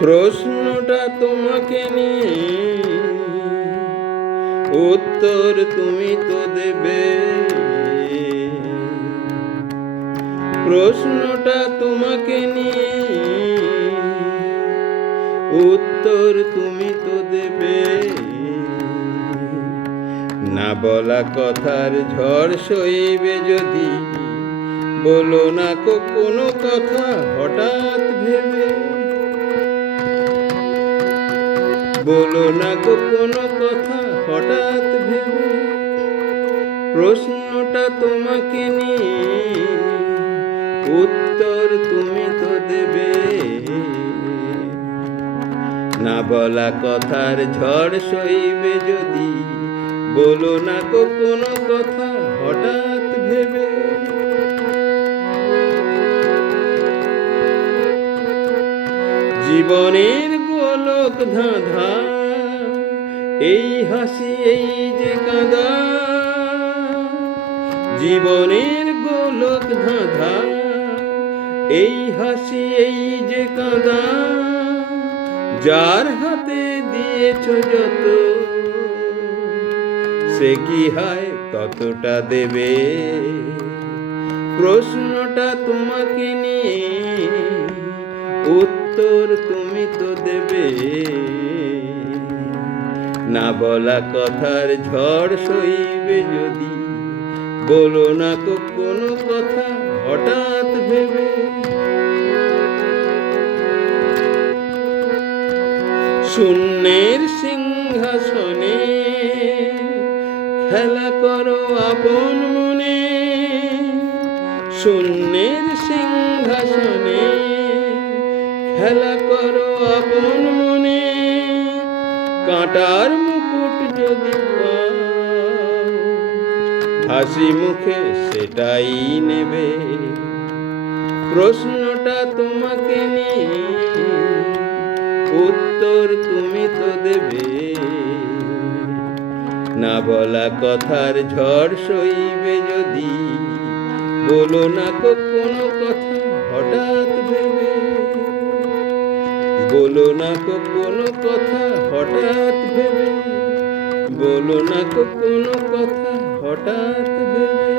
প্রশ্নটা তোমাকে নিয়ে, উত্তর তুমি তো দেবে। প্রশ্নটা তোমাকে নিয়ে, উত্তর তুমি তো দেবে। না বলা কথার ঝড় সইবে যদি, বলো না কোনো কথা হঠাৎ ভেবে। বলো না কোনো কথা হঠাৎ ভেবে। প্রশ্নটা তোমাকে নিয়ে, উত্তর তুমি তো দেবে। না বলা কথার ঝড় সইবে যদি, বলো না কোনো কথা হঠাৎ ভেবে। জীবনের গোলক ধাঁধা, এই হাসি এই যে কাঁদা। জীবনের গোলক ধাঁধা, এই হাসি এই যে কাঁদা। যার হাতে দিয়েছ যত, সে কি হয় ততটা দেবে। প্রশ্নটা তোমাকে নিয়ে, উত্তর তুমি তো দেবে। না বলা কথার ঝড় সইবে যদি, বলো না কোনো কথা হঠাৎ ভেবে। শূন্যের সিংহাসনে খেলা করো আপন মনে। শূন্যের সিংহাসনে খেলা করো আপন মনে। কাঁটার মুকুট যদি পাও, হাসি মুখে সেটাই নেবে। প্রশ্নটা তোমাকে নিয়ে, উত্তর তুমি তো দেবে। না বলা কথার ঝড় সইবে যদি, বলো না কোনো কথা হঠাৎ ভেবে। বলো না কোনো কথা হঠাৎ ভেবে। বলো না কোনো কথা হঠাৎ ভেবে।